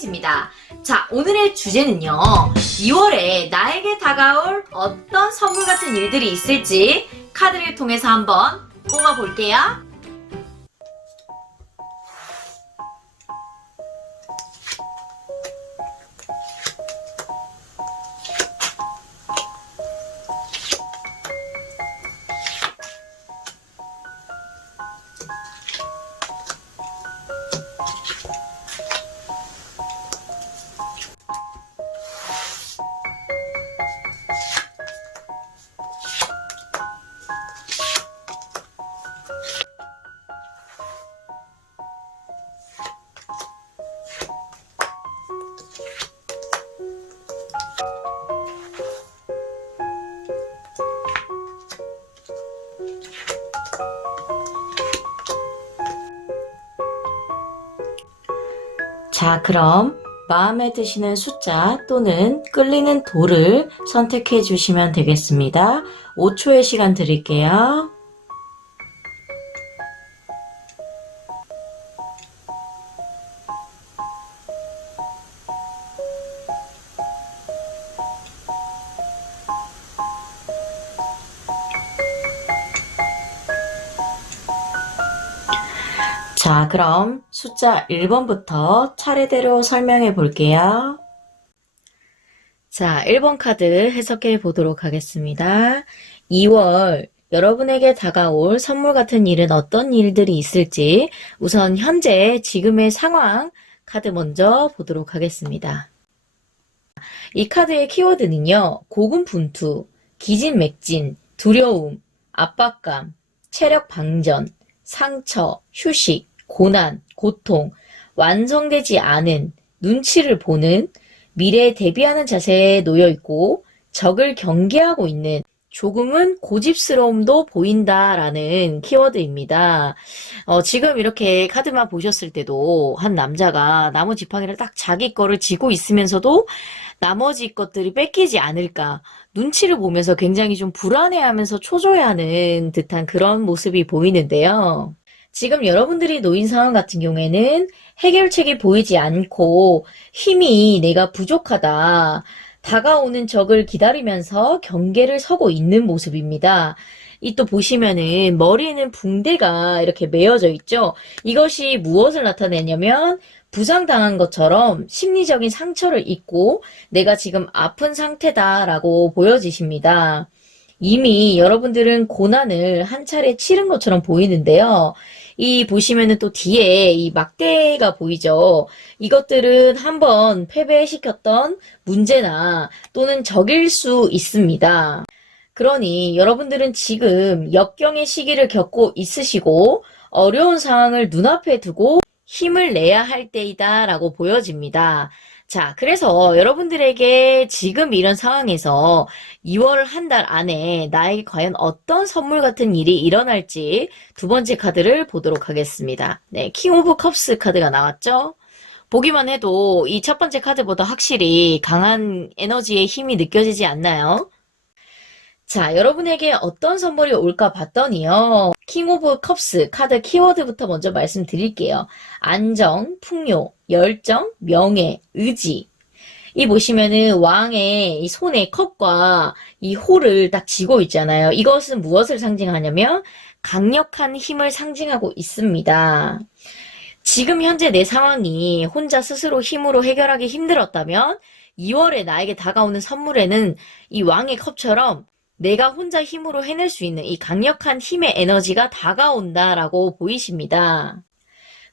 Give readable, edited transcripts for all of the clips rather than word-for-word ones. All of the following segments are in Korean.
페이지입니다. 자, 오늘의 주제는요. 2월에 나에게 다가올 어떤 선물 같은 일들이 있을지 카드를 통해서 한번 뽑아볼게요. 자, 그럼 마음에 드시는 숫자 또는 끌리는 돌을 선택해 주시면 되겠습니다. 5초의 시간 드릴게요. 자, 그럼 숫자 1번부터 차례대로 설명해 볼게요. 자, 1번 카드 해석해 보도록 하겠습니다. 2월 여러분에게 다가올 선물 같은 일은 어떤 일들이 있을지 우선 현재 지금의 상황 카드 먼저 보도록 하겠습니다. 이 카드의 키워드는요. 고군분투, 기진맥진, 두려움, 압박감, 체력 방전, 상처, 휴식, 고난, 고통, 완성되지 않은, 눈치를 보는, 미래에 대비하는 자세에 놓여 있고 적을 경계하고 있는 조금은 고집스러움도 보인다라는 키워드입니다. 지금 이렇게 카드만 보셨을 때도 한 남자가 나무 지팡이를 딱 자기 거를 쥐고 있으면서도 나머지 것들이 뺏기지 않을까 눈치를 보면서 굉장히 좀 불안해하면서 초조해하는 듯한 그런 모습이 보이는데요. 지금 여러분들이 놓인 상황 같은 경우에는 해결책이 보이지 않고 힘이 내가 부족하다. 다가오는 적을 기다리면서 경계를 서고 있는 모습입니다. 이 또 보시면은 머리에는 붕대가 이렇게 메어져 있죠. 이것이 무엇을 나타내냐면 부상당한 것처럼 심리적인 상처를 입고 내가 지금 아픈 상태다라고 보여지십니다. 이미 여러분들은 고난을 한 차례 치른 것처럼 보이는데요. 이 보시면은 또 뒤에 이 막대가 보이죠. 이것들은 한번 패배시켰던 문제나 또는 적일 수 있습니다. 그러니 여러분들은 지금 역경의 시기를 겪고 있으시고 어려운 상황을 눈앞에 두고 힘을 내야 할 때이다 라고 보여집니다. 자, 그래서 여러분들에게 지금 이런 상황에서 2월 한 달 안에 나에게 과연 어떤 선물 같은 일이 일어날지 두 번째 카드를 보도록 하겠습니다. 네, 킹 오브 컵스 카드가 나왔죠? 보기만 해도 이 첫 번째 카드보다 확실히 강한 에너지의 힘이 느껴지지 않나요? 자, 여러분에게 어떤 선물이 올까 봤더니요. 킹 오브 컵스 카드 키워드부터 먼저 말씀드릴게요. 안정, 풍요, 열정, 명예, 의지. 이 보시면은 왕의 이 손에 컵과 이 호를 딱 쥐고 있잖아요. 이것은 무엇을 상징하냐면 강력한 힘을 상징하고 있습니다. 지금 현재 내 상황이 혼자 스스로 힘으로 해결하기 힘들었다면 2월에 나에게 다가오는 선물에는 이 왕의 컵처럼 내가 혼자 힘으로 해낼 수 있는 이 강력한 힘의 에너지가 다가온다라고 보이십니다.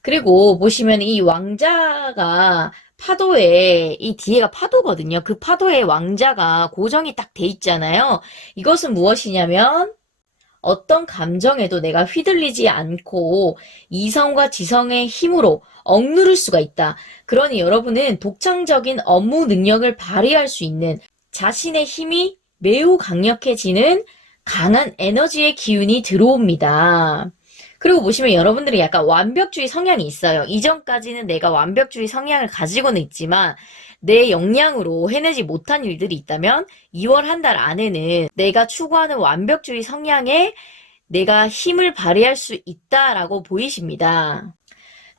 그리고 보시면 이 왕자가 파도에 이 뒤에가 파도거든요. 그 파도에 왕자가 고정이 딱 돼 있잖아요. 이것은 무엇이냐면 어떤 감정에도 내가 휘둘리지 않고 이성과 지성의 힘으로 억누를 수가 있다. 그러니 여러분은 독창적인 업무 능력을 발휘할 수 있는 자신의 힘이 매우 강력해지는 강한 에너지의 기운이 들어옵니다. 그리고 보시면 여러분들이 약간 완벽주의 성향이 있어요. 이전까지는 내가 완벽주의 성향을 가지고는 있지만 내 역량으로 해내지 못한 일들이 있다면 2월 한 달 안에는 내가 추구하는 완벽주의 성향에 내가 힘을 발휘할 수 있다라고 보이십니다.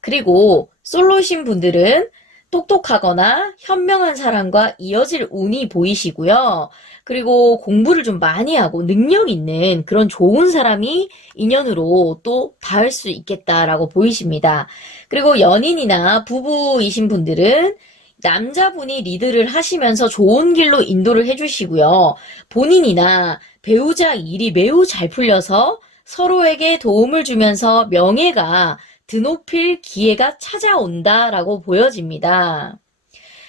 그리고 솔로이신 분들은 똑똑하거나 현명한 사람과 이어질 운이 보이시고요. 그리고 공부를 좀 많이 하고 능력 있는 그런 좋은 사람이 인연으로 또 닿을 수 있겠다라고 보이십니다. 그리고 연인이나 부부이신 분들은 남자분이 리드를 하시면서 좋은 길로 인도를 해주시고요. 본인이나 배우자 일이 매우 잘 풀려서 서로에게 도움을 주면서 명예가 드높일 기회가 찾아온다라고 보여집니다.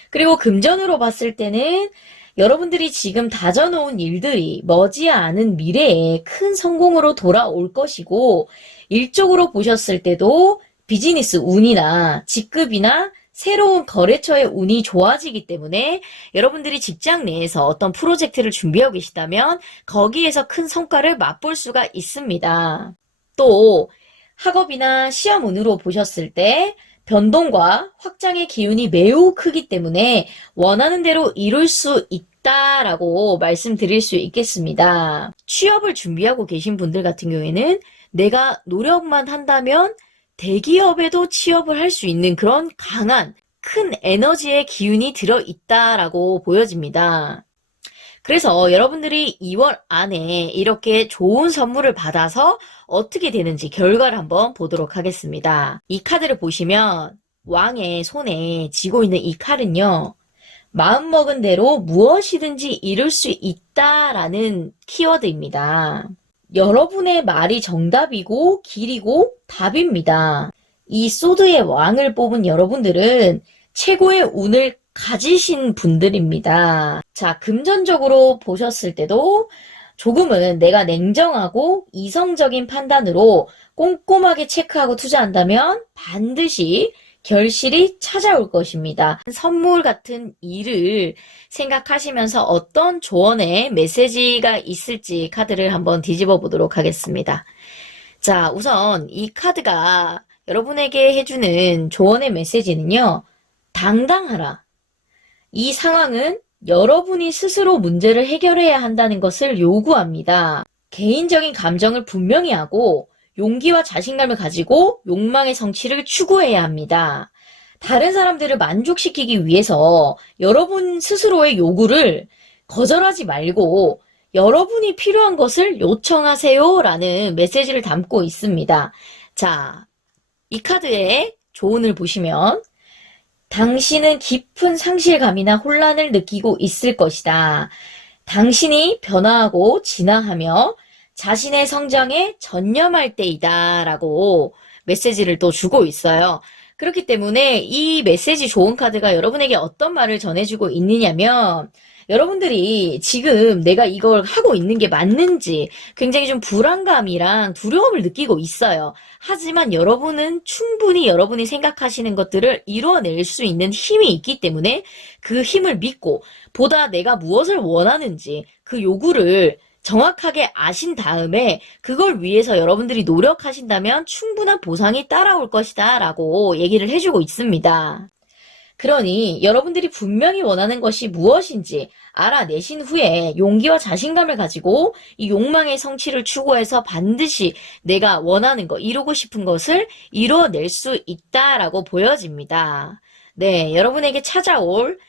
그리고 금전으로 봤을 때는 여러분들이 지금 다져놓은 일들이 머지않은 미래에 큰 성공으로 돌아올 것이고, 일적으로 보셨을 때도 비즈니스 운이나 직급이나 새로운 거래처의 운이 좋아지기 때문에 여러분들이 직장 내에서 어떤 프로젝트를 준비하고 계시다면 거기에서 큰 성과를 맛볼 수가 있습니다. 또 학업이나 시험 운으로 보셨을 때 변동과 확장의 기운이 매우 크기 때문에 원하는 대로 이룰 수 있다라고 말씀드릴 수 있겠습니다. 취업을 준비하고 계신 분들 같은 경우에는 내가 노력만 한다면 대기업에도 취업을 할 수 있는 그런 강한 큰 에너지의 기운이 들어있다라고 보여집니다. 그래서 여러분들이 2월 안에 이렇게 좋은 선물을 받아서 어떻게 되는지 결과를 한번 보도록 하겠습니다. 이 카드를 보시면 왕의 손에 쥐고 있는 이 칼은요, 마음먹은 대로 무엇이든지 이룰 수 있다라는 키워드입니다. 여러분의 말이 정답이고 길이고 답입니다. 이 소드의 왕을 뽑은 여러분들은 최고의 운을 가지신 분들입니다. 자, 금전적으로 보셨을 때도 조금은 내가 냉정하고 이성적인 판단으로 꼼꼼하게 체크하고 투자한다면 반드시 결실이 찾아올 것입니다. 선물 같은 일을 생각하시면서 어떤 조언의 메시지가 있을지 카드를 한번 뒤집어 보도록 하겠습니다. 자, 우선 이 카드가 여러분에게 해주는 조언의 메시지는요, 당당하라. 이 상황은 여러분이 스스로 문제를 해결해야 한다는 것을 요구합니다. 개인적인 감정을 분명히 하고 용기와 자신감을 가지고 욕망의 성취를 추구해야 합니다. 다른 사람들을 만족시키기 위해서 여러분 스스로의 요구를 거절하지 말고 여러분이 필요한 것을 요청하세요 라는 메시지를 담고 있습니다. 자, 이 카드의 조언을 보시면 당신은 깊은 상실감이나 혼란을 느끼고 있을 것이다. 당신이 변화하고 진화하며 자신의 성장에 전념할 때이다 라고 메시지를 또 주고 있어요. 그렇기 때문에 이 메시지 좋은 카드가 여러분에게 어떤 말을 전해주고 있느냐면 여러분들이 지금 내가 이걸 하고 있는 게 맞는지 굉장히 좀 불안감이랑 두려움을 느끼고 있어요. 하지만 여러분은 충분히 여러분이 생각하시는 것들을 이뤄낼 수 있는 힘이 있기 때문에 그 힘을 믿고 보다 내가 무엇을 원하는지 그 요구를 정확하게 아신 다음에 그걸 위해서 여러분들이 노력하신다면 충분한 보상이 따라올 것이다 라고 얘기를 해주고 있습니다. 그러니 여러분들이 분명히 원하는 것이 무엇인지 알아내신 후에 용기와 자신감을 가지고 이 욕망의 성취를 추구해서 반드시 내가 원하는 거, 이루고 싶은 것을 이뤄낼 수 있다라고 보여집니다. 네, 여러분에게 찾아올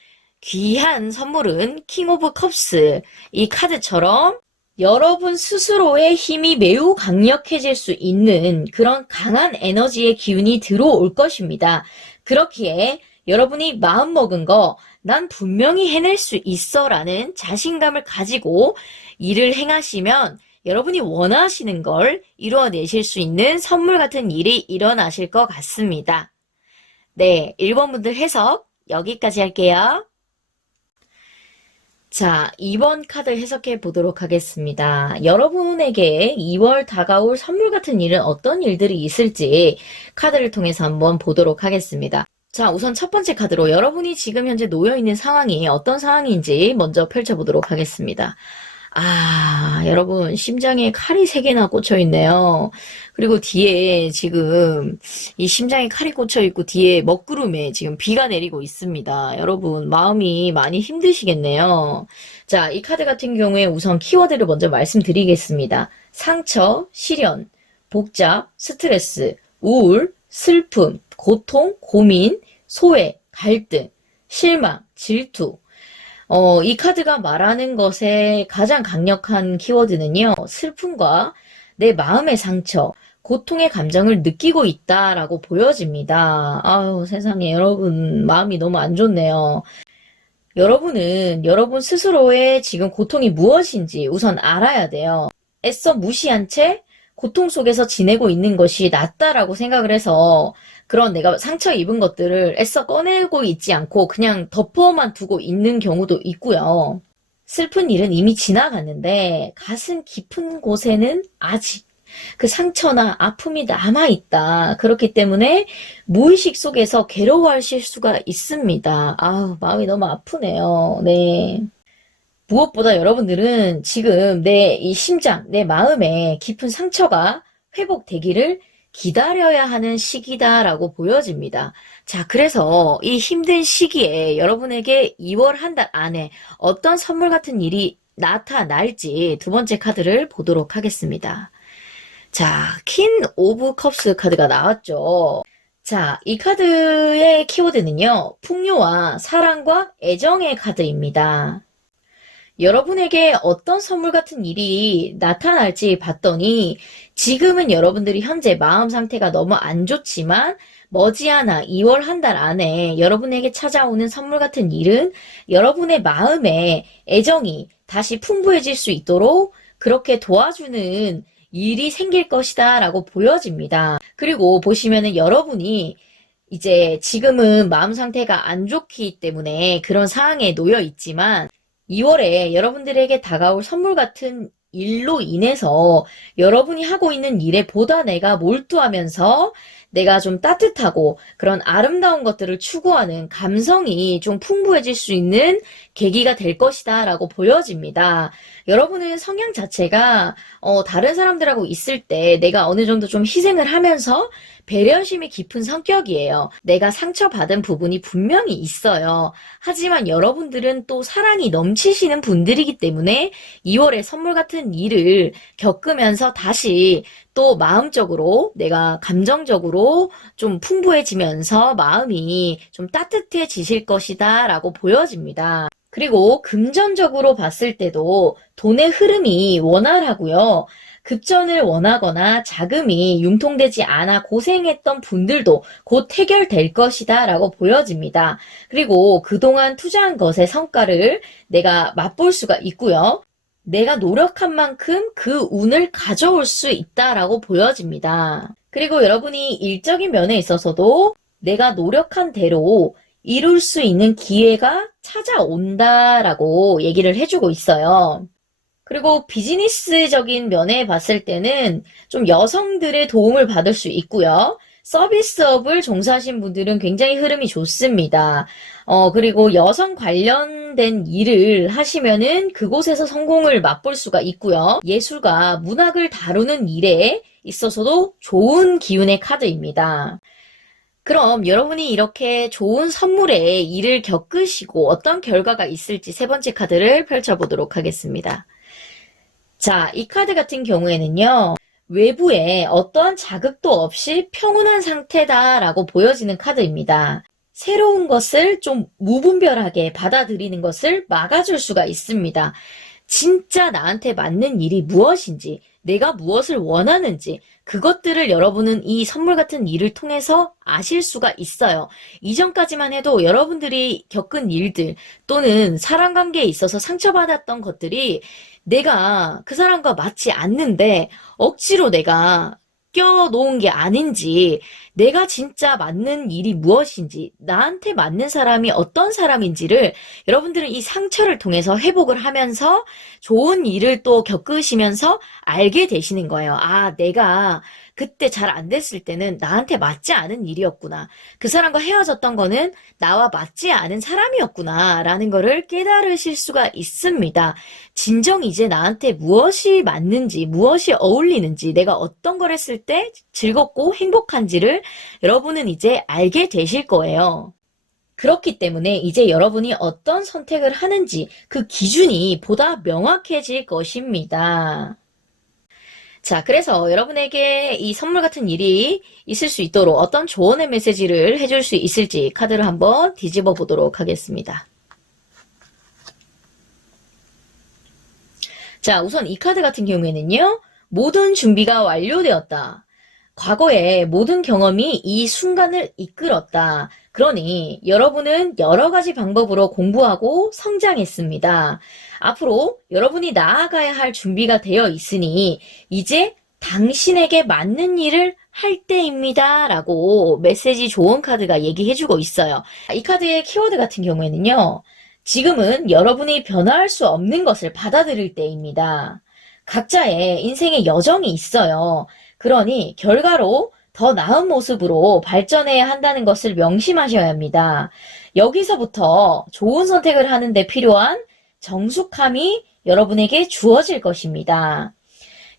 귀한 선물은 킹 오브 컵스, 이 카드처럼 여러분 스스로의 힘이 매우 강력해질 수 있는 그런 강한 에너지의 기운이 들어올 것입니다. 그렇기에 여러분이 마음먹은 거 난 분명히 해낼 수 있어 라는 자신감을 가지고 일을 행하시면 여러분이 원하시는 걸 이루어내실 수 있는 선물 같은 일이 일어나실 것 같습니다. 네, 1번 분들 해석 여기까지 할게요. 자, 2번 카드 해석해 보도록 하겠습니다. 여러분에게 2월 다가올 선물 같은 일은 어떤 일들이 있을지 카드를 통해서 한번 보도록 하겠습니다. 자, 우선 첫 번째 카드로 여러분이 지금 현재 놓여있는 상황이 어떤 상황인지 먼저 펼쳐보도록 하겠습니다. 아, 여러분 심장에 칼이 3개나 꽂혀 있네요. 그리고 뒤에 지금 이 심장에 칼이 꽂혀 있고 뒤에 먹구름에 지금 비가 내리고 있습니다. 여러분 마음이 많이 힘드시겠네요. 자, 이 카드 같은 경우에 우선 키워드를 먼저 말씀드리겠습니다. 상처, 시련, 복잡, 스트레스, 우울, 슬픔, 고통, 고민, 소외, 갈등, 실망, 질투. 이 카드가 말하는 것의 가장 강력한 키워드는요, 슬픔과 내 마음의 상처, 고통의 감정을 느끼고 있다라고 보여집니다. 아유, 세상에 여러분 마음이 너무 안 좋네요. 여러분은 여러분 스스로의 지금 고통이 무엇인지 우선 알아야 돼요. 애써 무시한 채 고통 속에서 지내고 있는 것이 낫다라고 생각을 해서 그런 내가 상처 입은 것들을 애써 꺼내고 있지 않고 그냥 덮어만 두고 있는 경우도 있고요. 슬픈 일은 이미 지나갔는데 가슴 깊은 곳에는 아직 그 상처나 아픔이 남아있다. 그렇기 때문에 무의식 속에서 괴로워하실 수가 있습니다. 아우, 마음이 너무 아프네요. 네. 무엇보다 여러분들은 지금 내 이 심장, 내 마음에 깊은 상처가 회복되기를 기다려야 하는 시기다라고 보여집니다. 자, 그래서 이 힘든 시기에 여러분에게 2월 한 달 안에 어떤 선물 같은 일이 나타날지 두 번째 카드를 보도록 하겠습니다. 자, 퀸 오브 컵스 카드가 나왔죠. 자, 이 카드의 키워드는요, 풍요와 사랑과 애정의 카드입니다. 여러분에게 어떤 선물 같은 일이 나타날지 봤더니 지금은 여러분들이 현재 마음 상태가 너무 안 좋지만 머지않아 2월 한 달 안에 여러분에게 찾아오는 선물 같은 일은 여러분의 마음에 애정이 다시 풍부해질 수 있도록 그렇게 도와주는 일이 생길 것이다 라고 보여집니다. 그리고 보시면은 여러분이 이제 지금은 마음 상태가 안 좋기 때문에 그런 상황에 놓여 있지만 2월에 여러분들에게 다가올 선물 같은 일로 인해서 여러분이 하고 있는 일에 보다 내가 몰두하면서 내가 좀 따뜻하고 그런 아름다운 것들을 추구하는 감성이 좀 풍부해질 수 있는 계기가 될 것이다 라고 보여집니다. 여러분은 성향 자체가 다른 사람들하고 있을 때 내가 어느 정도 좀 희생을 하면서 배려심이 깊은 성격이에요. 내가 상처받은 부분이 분명히 있어요. 하지만 여러분들은 또 사랑이 넘치시는 분들이기 때문에 2월에 선물 같은 일을 겪으면서 다시 또 마음적으로 내가 감정적으로 좀 풍부해지면서 마음이 좀 따뜻해지실 것이다 라고 보여집니다. 그리고 금전적으로 봤을 때도 돈의 흐름이 원활하고요. 급전을 원하거나 자금이 융통되지 않아 고생했던 분들도 곧 해결될 것이다 라고 보여집니다. 그리고 그동안 투자한 것의 성과를 내가 맛볼 수가 있고요. 내가 노력한 만큼 그 운을 가져올 수 있다라고 보여집니다. 그리고 여러분이 일적인 면에 있어서도 내가 노력한 대로 이룰 수 있는 기회가 찾아온다라고 얘기를 해주고 있어요. 그리고 비즈니스적인 면에 봤을 때는 좀 여성들의 도움을 받을 수 있고요. 서비스업을 종사하신 분들은 굉장히 흐름이 좋습니다. 그리고 여성 관련된 일을 하시면은 그곳에서 성공을 맛볼 수가 있고요. 예술과 문학을 다루는 일에 있어서도 좋은 기운의 카드입니다. 그럼 여러분이 이렇게 좋은 선물에 일을 겪으시고 어떤 결과가 있을지 세 번째 카드를 펼쳐보도록 하겠습니다. 자, 이 카드 같은 경우에는요, 외부에 어떠한 자극도 없이 평온한 상태다라고 보여지는 카드입니다. 새로운 것을 좀 무분별하게 받아들이는 것을 막아줄 수가 있습니다. 진짜 나한테 맞는 일이 무엇인지, 내가 무엇을 원하는지, 그것들을 여러분은 이 선물 같은 일을 통해서 아실 수가 있어요. 이전까지만 해도 여러분들이 겪은 일들 또는 사람 관계에 있어서 상처받았던 것들이 내가 그 사람과 맞지 않는데 억지로 내가 껴놓은 게 아닌지, 내가 진짜 맞는 일이 무엇인지, 나한테 맞는 사람이 어떤 사람인지를 여러분들은 이 상처를 통해서 회복을 하면서 좋은 일을 또 겪으시면서 알게 되시는 거예요. 아, 내가 그때 잘 안 됐을 때는 나한테 맞지 않은 일이었구나. 그 사람과 헤어졌던 거는 나와 맞지 않은 사람이었구나. 라는 거를 깨달으실 수가 있습니다. 진정 이제 나한테 무엇이 맞는지, 무엇이 어울리는지, 내가 어떤 걸 했을 때 즐겁고 행복한지를 여러분은 이제 알게 되실 거예요. 그렇기 때문에 이제 여러분이 어떤 선택을 하는지 그 기준이 보다 명확해질 것입니다. 자, 그래서 여러분에게 이 선물 같은 일이 있을 수 있도록 어떤 조언의 메시지를 해줄 수 있을지 카드를 한번 뒤집어 보도록 하겠습니다. 자, 우선 이 카드 같은 경우에는요, 모든 준비가 완료되었다. 과거의 모든 경험이 이 순간을 이끌었다. 그러니 여러분은 여러 가지 방법으로 공부하고 성장했습니다. 앞으로 여러분이 나아가야 할 준비가 되어 있으니 이제 당신에게 맞는 일을 할 때입니다. 라고 메시지 좋은 카드가 얘기해주고 있어요. 이 카드의 키워드 같은 경우에는요. 지금은 여러분이 변화할 수 없는 것을 받아들일 때입니다. 각자의 인생의 여정이 있어요. 그러니 결과로 더 나은 모습으로 발전해야 한다는 것을 명심하셔야 합니다. 여기서부터 좋은 선택을 하는 데 필요한 정숙함이 여러분에게 주어질 것입니다.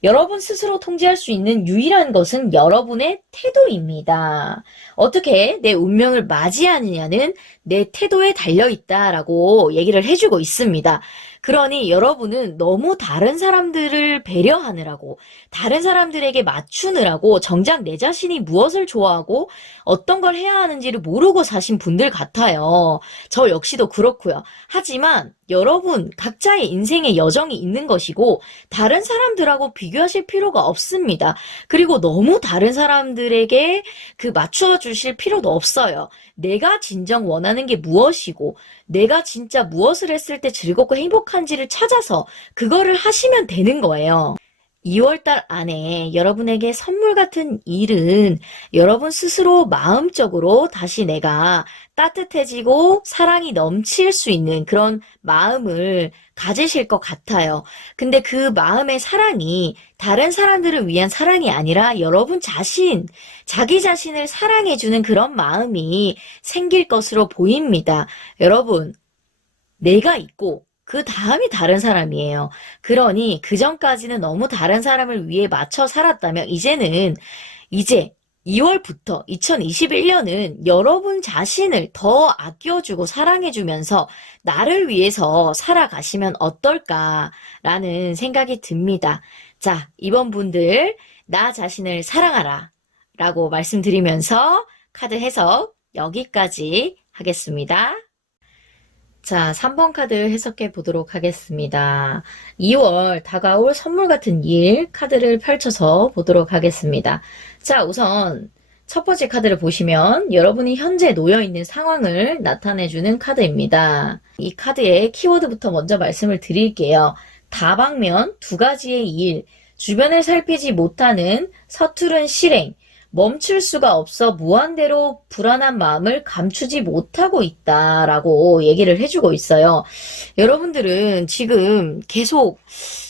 여러분 스스로 통제할 수 있는 유일한 것은 여러분의 태도입니다. 어떻게 내 운명을 맞이하느냐는 내 태도에 달려있다라고 얘기를 해주고 있습니다. 그러니 여러분은 너무 다른 사람들을 배려하느라고, 다른 사람들에게 맞추느라고 정작 내 자신이 무엇을 좋아하고 어떤 걸 해야 하는지를 모르고 사신 분들 같아요. 저 역시도 그렇고요. 하지만 여러분 각자의 인생의 여정이 있는 것이고 다른 사람들하고 비교하실 필요가 없습니다. 그리고 너무 다른 사람들에게 맞추어 주실 필요도 없어요. 내가 진정 원하는 게 무엇이고 내가 진짜 무엇을 했을 때 즐겁고 행복한지를 찾아서 그거를 하시면 되는 거예요. 2월달 안에 여러분에게 선물 같은 일은 여러분 스스로 마음적으로 다시 내가 따뜻해지고 사랑이 넘칠 수 있는 그런 마음을 가지실 것 같아요. 근데 그 마음의 사랑이 다른 사람들을 위한 사랑이 아니라 여러분 자신, 자기 자신을 사랑해주는 그런 마음이 생길 것으로 보입니다. 여러분, 내가 있고 그 다음이 다른 사람이에요. 그러니 그 전까지는 너무 다른 사람을 위해 맞춰 살았다면 이제 2월부터 2021년은 여러분 자신을 더 아껴주고 사랑해주면서 나를 위해서 살아가시면 어떨까라는 생각이 듭니다. 자, 이번 분들 나 자신을 사랑하라 라고 말씀드리면서 카드 해석 여기까지 하겠습니다. 자, 3번 카드 해석해 보도록 하겠습니다. 2월 다가올 선물 같은 일 카드를 펼쳐서 보도록 하겠습니다. 자, 우선 첫 번째 카드를 보시면 여러분이 현재 놓여 있는 상황을 나타내주는 카드입니다. 이 카드의 키워드부터 먼저 말씀을 드릴게요. 다방면 두 가지의 일, 주변을 살피지 못하는 서투른 실행, 멈출 수가 없어 무한대로 불안한 마음을 감추지 못하고 있다라고 얘기를 해주고 있어요. 여러분들은 지금 계속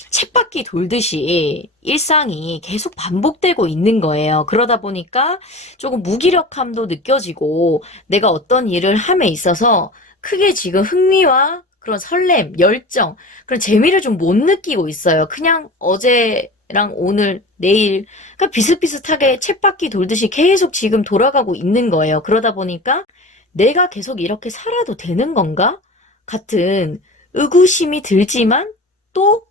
쳇바퀴 돌듯이 일상이 계속 반복되고 있는 거예요. 그러다 보니까 조금 무기력함도 느껴지고 내가 어떤 일을 함에 있어서 크게 지금 흥미와 그런 설렘, 열정, 그런 재미를 좀 못 느끼고 있어요. 그냥 어제랑 오늘, 내일, 그러니까 비슷비슷하게 쳇바퀴 돌듯이 계속 지금 돌아가고 있는 거예요. 그러다 보니까 내가 계속 이렇게 살아도 되는 건가? 같은 의구심이 들지만 또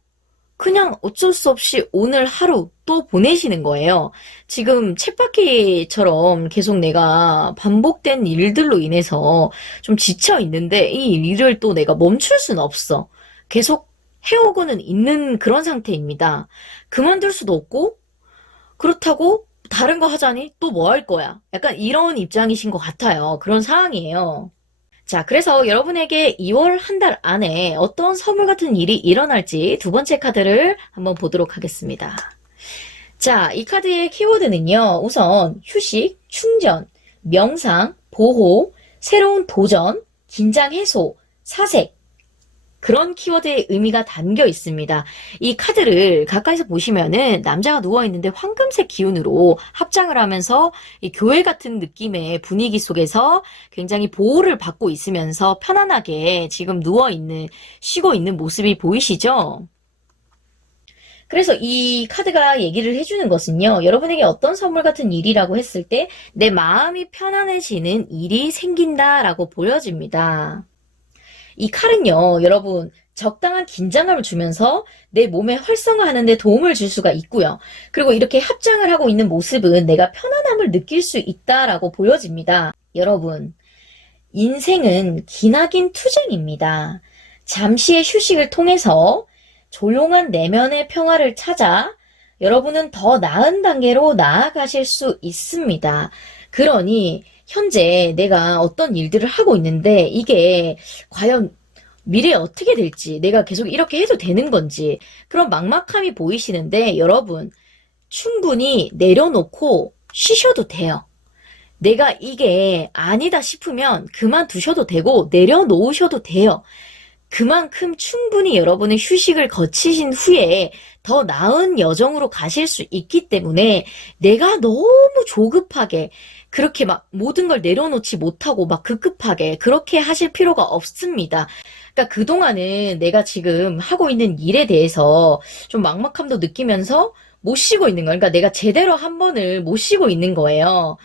그냥 어쩔 수 없이 오늘 하루 또 보내시는 거예요. 지금 쳇바퀴처럼 계속 내가 반복된 일들로 인해서 좀 지쳐 있는데 이 일을 또 내가 멈출 수는 없어. 계속 해오고는 있는 그런 상태입니다. 그만둘 수도 없고 그렇다고 다른 거 하자니 또 뭐 할 거야? 약간 이런 입장이신 것 같아요. 그런 상황이에요. 자, 그래서 여러분에게 2월 한 달 안에 어떤 선물 같은 일이 일어날지 두 번째 카드를 한번 보도록 하겠습니다. 자, 이 카드의 키워드는요. 우선 휴식, 충전, 명상, 보호, 새로운 도전, 긴장 해소, 사색, 그런 키워드의 의미가 담겨 있습니다. 이 카드를 가까이서 보시면은 남자가 누워있는데 황금색 기운으로 합장을 하면서 이 교회 같은 느낌의 분위기 속에서 굉장히 보호를 받고 있으면서 편안하게 지금 누워있는, 쉬고 있는 모습이 보이시죠? 그래서 이 카드가 얘기를 해주는 것은요. 여러분에게 어떤 선물 같은 일이라고 했을 때 내 마음이 편안해지는 일이 생긴다라고 보여집니다. 이 칼은요, 여러분, 적당한 긴장감을 주면서 내 몸에 활성화하는 데 도움을 줄 수가 있고요. 그리고 이렇게 합장을 하고 있는 모습은 내가 편안함을 느낄 수 있다라고 보여집니다. 여러분, 인생은 기나긴 투쟁입니다. 잠시의 휴식을 통해서 조용한 내면의 평화를 찾아 여러분은 더 나은 단계로 나아가실 수 있습니다. 그러니 현재 내가 어떤 일들을 하고 있는데 이게 과연 미래에 어떻게 될지, 내가 계속 이렇게 해도 되는 건지 그런 막막함이 보이시는데 여러분 충분히 내려놓고 쉬셔도 돼요. 내가 이게 아니다 싶으면 그만두셔도 되고 내려놓으셔도 돼요. 그만큼 충분히 여러분의 휴식을 거치신 후에 더 나은 여정으로 가실 수 있기 때문에 내가 너무 조급하게 그렇게 막 모든 걸 내려놓지 못하고 막 급급하게 그렇게 하실 필요가 없습니다. 그러니까 그동안은 내가 지금 하고 있는 일에 대해서 좀 막막함도 느끼면서 못 쉬고 있는 거예요. 그러니까 내가 제대로 한 번을 못 쉬고 있는 거예요.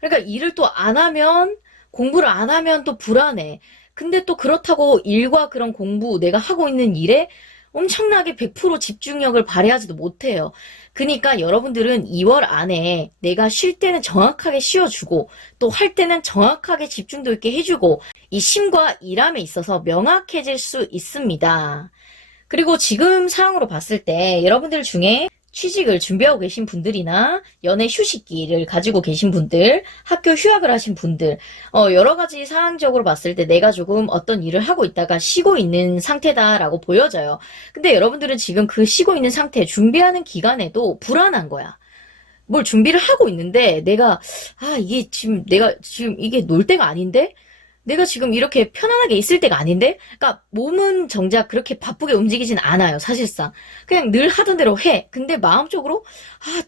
그러니까 일을 또 안 하면, 공부를 안 하면 또 불안해. 근데 또 그렇다고 일과 그런 공부, 내가 하고 있는 일에 엄청나게 100% 집중력을 발휘하지도 못해요. 그러니까 여러분들은 2월 안에 내가 쉴 때는 정확하게 쉬어주고 또 할 때는 정확하게 집중도 있게 해주고 이 심과 일함에 있어서 명확해질 수 있습니다. 그리고 지금 상황으로 봤을 때 여러분들 중에 취직을 준비하고 계신 분들이나 연애 휴식기를 가지고 계신 분들, 학교 휴학을 하신 분들, 여러 가지 상황적으로 봤을 때 내가 조금 어떤 일을 하고 있다가 쉬고 있는 상태다라고 보여져요. 근데 여러분들은 지금 그 쉬고 있는 상태, 준비하는 기간에도 불안한 거야. 뭘 준비를 하고 있는데 이게 지금 내가 지금 이게 놀 때가 아닌데? 내가 지금 이렇게 편안하게 있을 때가 아닌데? 그러니까 몸은 정작 그렇게 바쁘게 움직이진 않아요, 사실상. 그냥 늘 하던 대로 해. 근데 마음적으로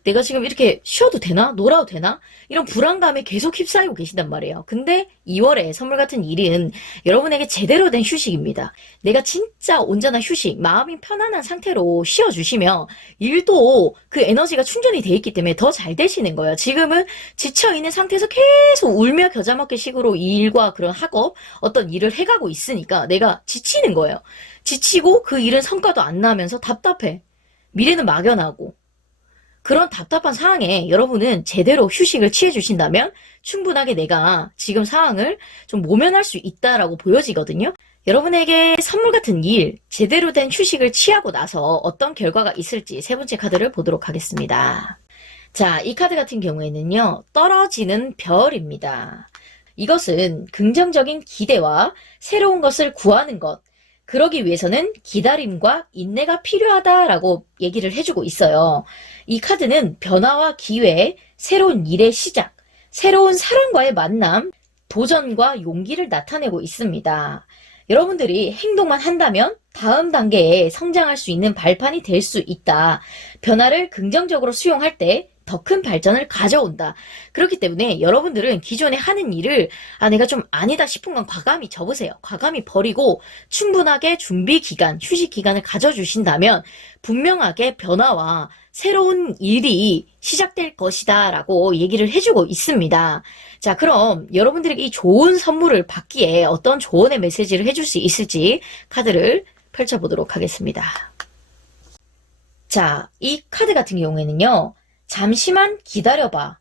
내가 지금 이렇게 쉬어도 되나? 놀아도 되나? 이런 불안감에 계속 휩싸이고 계신단 말이에요. 근데 2월에 선물 같은 일은 여러분에게 제대로 된 휴식입니다. 내가 진짜 온전한 휴식, 마음이 편안한 상태로 쉬어주시면 일도 그 에너지가 충전이 돼 있기 때문에 더 잘 되시는 거예요. 지금은 지쳐있는 상태에서 계속 울며 겨자 먹기 식으로 이 일과 그런 학업, 어떤 일을 해가고 있으니까 내가 지치는 거예요. 지치고 그 일은 성과도 안 나면서 답답해. 미래는 막연하고. 그런 답답한 상황에 여러분은 제대로 휴식을 취해 주신다면 충분하게 내가 지금 상황을 좀 모면할 수 있다라고 보여지거든요. 여러분에게 선물 같은 일, 제대로 된 휴식을 취하고 나서 어떤 결과가 있을지 세 번째 카드를 보도록 하겠습니다. 자, 이 카드 같은 경우에는요, 떨어지는 별입니다. 이것은 긍정적인 기대와 새로운 것을 구하는 것, 그러기 위해서는 기다림과 인내가 필요하다라고 얘기를 해주고 있어요. 이 카드는 변화와 기회, 새로운 일의 시작, 새로운 사람과의 만남, 도전과 용기를 나타내고 있습니다. 여러분들이 행동만 한다면 다음 단계에 성장할 수 있는 발판이 될 수 있다. 변화를 긍정적으로 수용할 때 더 큰 발전을 가져온다. 그렇기 때문에 여러분들은 기존에 하는 일을 내가 좀 아니다 싶은 건 과감히 접으세요. 과감히 버리고 충분하게 준비 기간, 휴식 기간을 가져주신다면 분명하게 변화와 새로운 일이 시작될 것이다 라고 얘기를 해주고 있습니다. 자, 그럼 여러분들에게 이 좋은 선물을 받기에 어떤 조언의 메시지를 해줄 수 있을지 카드를 펼쳐보도록 하겠습니다. 자, 이 카드 같은 경우에는요, 잠시만 기다려봐.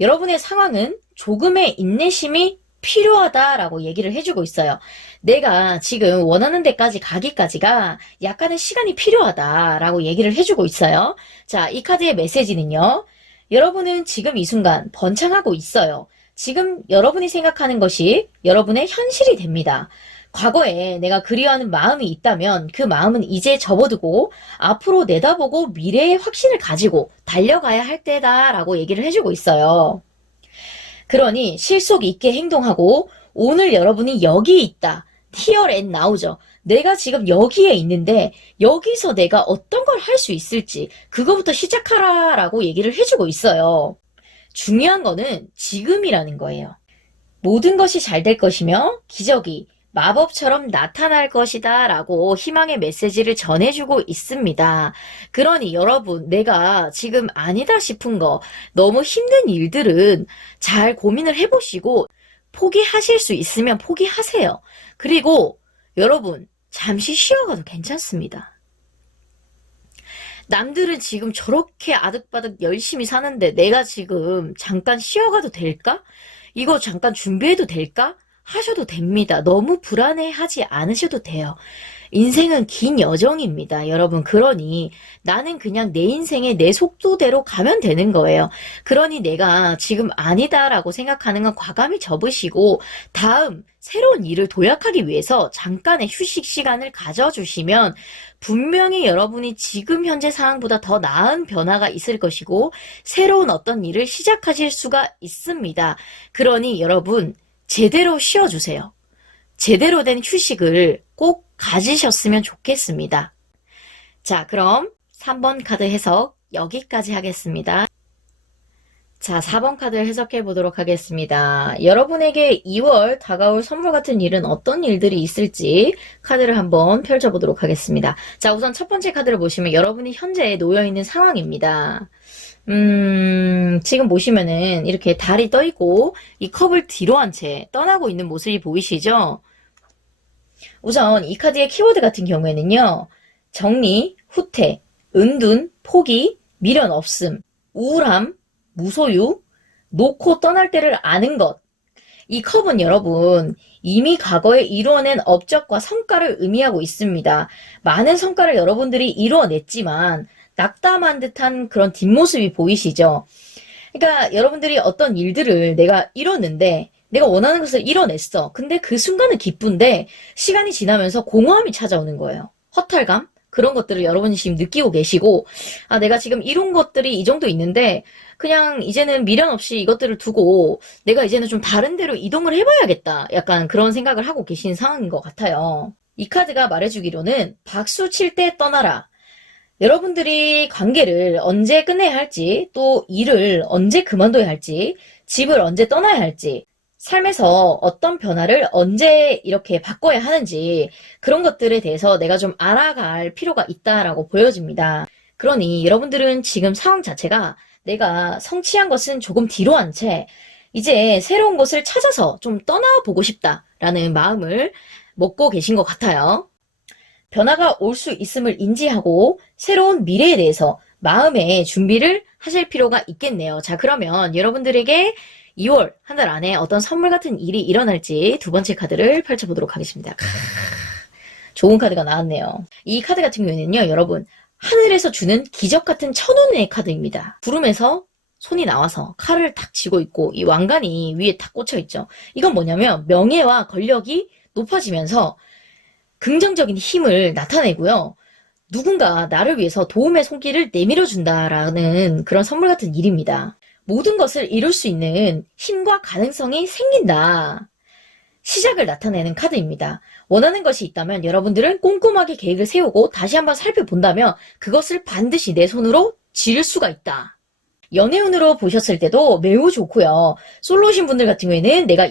여러분의 상황은 조금의 인내심이 필요하다라고 얘기를 해주고 있어요. 내가 지금 원하는 데까지 가기까지가 약간의 시간이 필요하다라고 얘기를 해주고 있어요. 자, 이 카드의 메시지는요. 여러분은 지금 이 순간 번창하고 있어요. 지금 여러분이 생각하는 것이 여러분의 현실이 됩니다. 과거에 내가 그리워하는 마음이 있다면 그 마음은 이제 접어두고 앞으로 내다보고 미래의 확신을 가지고 달려가야 할 때다라고 얘기를 해주고 있어요. 그러니 실속 있게 행동하고 오늘 여러분이 여기 있다. Here and now죠. 내가 지금 여기에 있는데 여기서 내가 어떤 걸 할 수 있을지 그거부터 시작하라라고 얘기를 해주고 있어요. 중요한 거는 지금이라는 거예요. 모든 것이 잘 될 것이며 기적이 마법처럼 나타날 것이다 라고 희망의 메시지를 전해주고 있습니다. 그러니 여러분, 내가 지금 아니다 싶은 거, 너무 힘든 일들은 잘 고민을 해보시고 포기하실 수 있으면 포기하세요. 그리고 여러분, 잠시 쉬어가도 괜찮습니다. 남들은 지금 저렇게 아득바득 열심히 사는데 내가 지금 잠깐 쉬어가도 될까? 이거 잠깐 준비해도 될까? 하셔도 됩니다. 너무 불안해하지 않으셔도 돼요. 인생은 긴 여정입니다, 여러분. 그러니 나는 그냥 내 인생에 내 속도대로 가면 되는 거예요. 그러니 내가 지금 아니다라고 생각하는 건 과감히 접으시고 다음 새로운 일을 도약하기 위해서 잠깐의 휴식 시간을 가져주시면 분명히 여러분이 지금 현재 상황보다 더 나은 변화가 있을 것이고 새로운 어떤 일을 시작하실 수가 있습니다. 그러니 여러분 제대로 쉬어주세요. 제대로 된 휴식을 꼭 가지셨으면 좋겠습니다. 자, 그럼 3번 카드 해석 여기까지 하겠습니다. 자, 4번 카드 해석해 보도록 하겠습니다. 여러분에게 2월 다가올 선물 같은 일은 어떤 일들이 있을지 카드를 한번 펼쳐보도록 하겠습니다. 자, 우선 첫 번째 카드를 보시면 여러분이 현재 놓여있는 상황입니다. 지금 보시면은 이렇게 달이 떠 있고 이 컵을 뒤로 한 채 떠나고 있는 모습이 보이시죠? 우선 이 카드의 키워드 같은 경우에는요. 정리, 후퇴, 은둔, 포기, 미련 없음, 우울함, 무소유, 놓고 떠날 때를 아는 것. 이 컵은 여러분 이미 과거에 이루어낸 업적과 성과를 의미하고 있습니다. 많은 성과를 여러분들이 이루어냈지만 낙담한 듯한 그런 뒷모습이 보이시죠? 그러니까 여러분들이 어떤 일들을 내가 이뤘는데 내가 원하는 것을 이뤄냈어. 근데 그 순간은 기쁜데 시간이 지나면서 공허함이 찾아오는 거예요. 허탈감? 그런 것들을 여러분이 지금 느끼고 계시고 아 내가 지금 이룬 것들이 이 정도 있는데 그냥 이제는 미련 없이 이것들을 두고 내가 이제는 좀 다른 데로 이동을 해봐야겠다. 약간 그런 생각을 하고 계신 상황인 것 같아요. 이 카드가 말해주기로는 박수 칠 때 떠나라. 여러분들이 관계를 언제 끝내야 할지, 또 일을 언제 그만둬야 할지, 집을 언제 떠나야 할지, 삶에서 어떤 변화를 언제 이렇게 바꿔야 하는지 그런 것들에 대해서 내가 좀 알아갈 필요가 있다라고 보여집니다. 그러니 여러분들은 지금 상황 자체가 내가 성취한 것은 조금 뒤로 한 채 이제 새로운 것을 찾아서 좀 떠나보고 싶다라는 마음을 먹고 계신 것 같아요. 변화가 올 수 있음을 인지하고 새로운 미래에 대해서 마음의 준비를 하실 필요가 있겠네요. 자, 그러면 여러분들에게 2월 한 달 안에 어떤 선물 같은 일이 일어날지 두 번째 카드를 펼쳐보도록 하겠습니다. 좋은 카드가 나왔네요. 이 카드 같은 경우에는요, 여러분 하늘에서 주는 기적 같은 천운의 카드입니다. 구름에서 손이 나와서 칼을 탁 쥐고 있고 이 왕관이 위에 탁 꽂혀 있죠. 이건 뭐냐면 명예와 권력이 높아지면서 긍정적인 힘을 나타내고요. 누군가 나를 위해서 도움의 손길을 내밀어 준다라는 그런 선물 같은 일입니다. 모든 것을 이룰 수 있는 힘과 가능성이 생긴다. 시작을 나타내는 카드입니다. 원하는 것이 있다면 여러분들은 꼼꼼하게 계획을 세우고 다시 한번 살펴본다면 그것을 반드시 내 손으로 지을 수가 있다. 연애운으로 보셨을 때도 매우 좋고요. 솔로신 분들 같은 경우에는 내가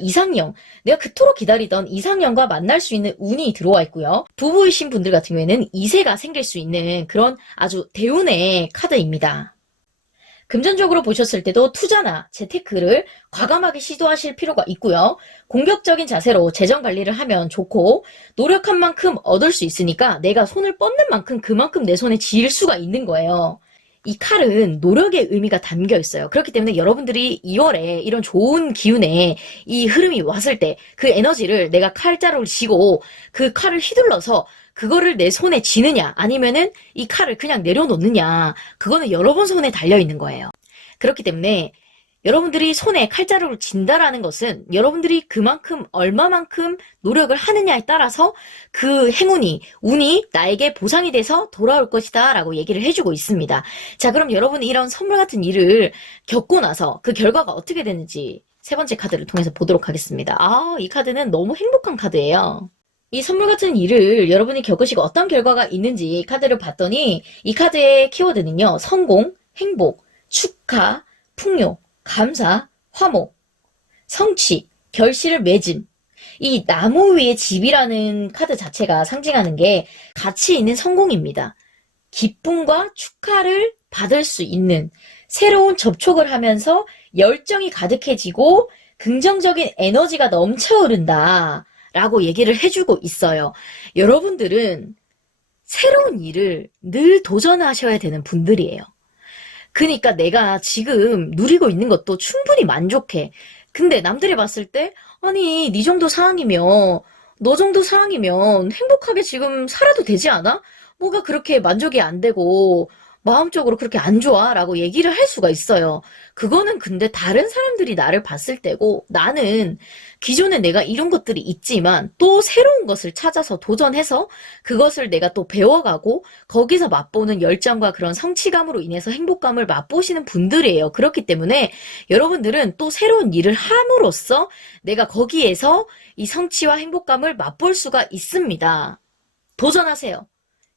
그토록 기다리던 이상형과 만날 수 있는 운이 들어와 있고요. 부부이신 분들 같은 경우에는 이세가 생길 수 있는 그런 아주 대운의 카드입니다. 금전적으로 보셨을 때도 투자나 재테크를 과감하게 시도하실 필요가 있고요. 공격적인 자세로 재정 관리를 하면 좋고 노력한 만큼 얻을 수 있으니까 내가 손을 뻗는 만큼 그만큼 내 손에 쥐일 수가 있는 거예요. 이 칼은 노력의 의미가 담겨 있어요. 그렇기 때문에 여러분들이 2월에 이런 좋은 기운에 이 흐름이 왔을 때 그 에너지를 내가 칼자루를 쥐고 그 칼을 휘둘러서 그거를 내 손에 쥐느냐 아니면은 이 칼을 그냥 내려놓느냐 그거는 여러분 손에 달려 있는 거예요. 그렇기 때문에 여러분들이 손에 칼자루를 쥔다라는 것은 여러분들이 그만큼 얼마만큼 노력을 하느냐에 따라서 그 행운이, 운이 나에게 보상이 돼서 돌아올 것이다 라고 얘기를 해주고 있습니다. 자, 그럼 여러분이 이런 선물 같은 일을 겪고 나서 그 결과가 어떻게 되는지 세 번째 카드를 통해서 보도록 하겠습니다. 이 카드는 너무 행복한 카드예요. 이 선물 같은 일을 여러분이 겪으시고 어떤 결과가 있는지 카드를 봤더니 이 카드의 키워드는요. 성공, 행복, 축하, 풍요, 감사, 화목, 성취, 결실을 맺음. 이 나무 위의 집이라는 카드 자체가 상징하는 게 가치 있는 성공입니다. 기쁨과 축하를 받을 수 있는 새로운 접촉을 하면서 열정이 가득해지고 긍정적인 에너지가 넘쳐흐른다 라고 얘기를 해주고 있어요. 여러분들은 새로운 일을 늘 도전하셔야 되는 분들이에요. 그러니까 내가 지금 누리고 있는 것도 충분히 만족해. 근데 남들이 봤을 때, 아니, 네 정도 상황이면, 너 정도 상황이면 행복하게 지금 살아도 되지 않아? 뭐가 그렇게 만족이 안 되고, 마음적으로 그렇게 안 좋아? 라고 얘기를 할 수가 있어요. 그거는 근데 다른 사람들이 나를 봤을 때고, 나는 기존에 내가 이런 것들이 있지만, 또 새로운 것을 찾아서 도전해서, 그것을 내가 또 배워가고, 거기서 맛보는 열정과 그런 성취감으로 인해서 행복감을 맛보시는 분들이에요. 그렇기 때문에 여러분들은 또 새로운 일을 함으로써 내가 거기에서 이 성취와 행복감을 맛볼 수가 있습니다. 도전하세요.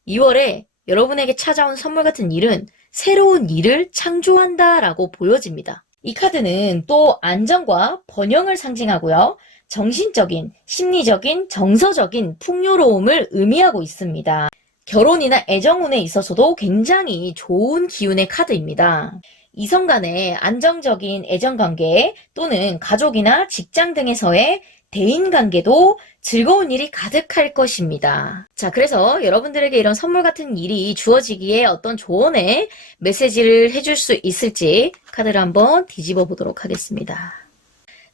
2월에 여러분에게 찾아온 선물 같은 일은 새로운 일을 창조한다라고 보여집니다. 이 카드는 또 안정과 번영을 상징하고요. 정신적인, 심리적인, 정서적인 풍요로움을 의미하고 있습니다. 결혼이나 애정운에 있어서도 굉장히 좋은 기운의 카드입니다. 이성 간의 안정적인 애정관계 또는 가족이나 직장 등에서의 대인관계도 즐거운 일이 가득할 것입니다. 자, 그래서 여러분들에게 이런 선물 같은 일이 주어지기에 어떤 조언의 메시지를 해줄 수 있을지 카드를 한번 뒤집어 보도록 하겠습니다.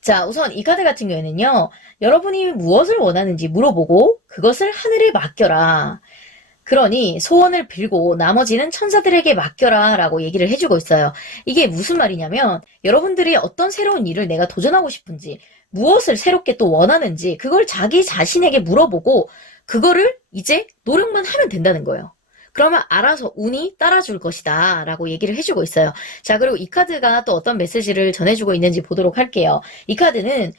자, 우선 이 카드 같은 경우에는요, 여러분이 무엇을 원하는지 물어보고 그것을 하늘에 맡겨라. 그러니 소원을 빌고 나머지는 천사들에게 맡겨라 라고 얘기를 해주고 있어요. 이게 무슨 말이냐면 여러분들이 어떤 새로운 일을 내가 도전하고 싶은지 무엇을 새롭게 또 원하는지 그걸 자기 자신에게 물어보고 그거를 이제 노력만 하면 된다는 거예요. 그러면 알아서 운이 따라줄 것이다 라고 얘기를 해주고 있어요. 자, 그리고 이 카드가 또 어떤 메시지를 전해주고 있는지 보도록 할게요. 이 카드는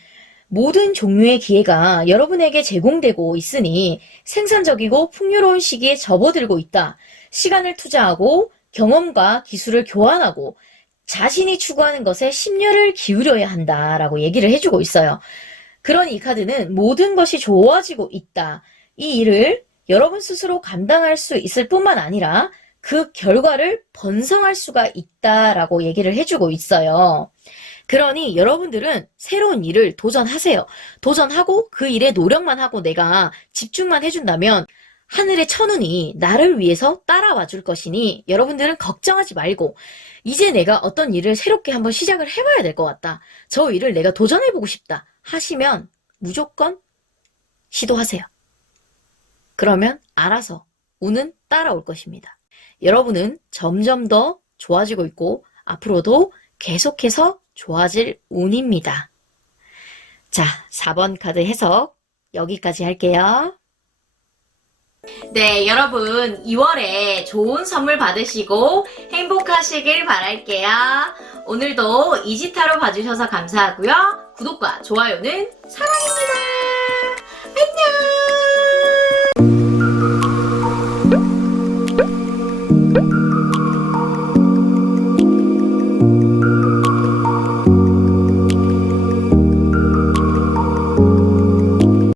모든 종류의 기회가 여러분에게 제공되고 있으니 생산적이고 풍요로운 시기에 접어들고 있다. 시간을 투자하고 경험과 기술을 교환하고 자신이 추구하는 것에 심려를 기울여야 한다라고 얘기를 해주고 있어요. 그러니 이 카드는 모든 것이 좋아지고 있다. 이 일을 여러분 스스로 감당할 수 있을 뿐만 아니라 그 결과를 번성할 수가 있다라고 얘기를 해주고 있어요. 그러니 여러분들은 새로운 일을 도전하세요. 도전하고 그 일에 노력만 하고 내가 집중만 해준다면 하늘의 천운이 나를 위해서 따라와 줄 것이니 여러분들은 걱정하지 말고 이제 내가 어떤 일을 새롭게 한번 시작을 해봐야 될 것 같다. 저 일을 내가 도전해보고 싶다 하시면 무조건 시도하세요. 그러면 알아서 운은 따라올 것입니다. 여러분은 점점 더 좋아지고 있고 앞으로도 계속해서 좋아질 운입니다. 자, 4번 카드 해석 여기까지 할게요. 네, 여러분 2월에 좋은 선물 받으시고 행복하시길 바랄게요. 오늘도 이지타로 봐주셔서 감사하고요. 구독과 좋아요는 사랑입니다. 안녕.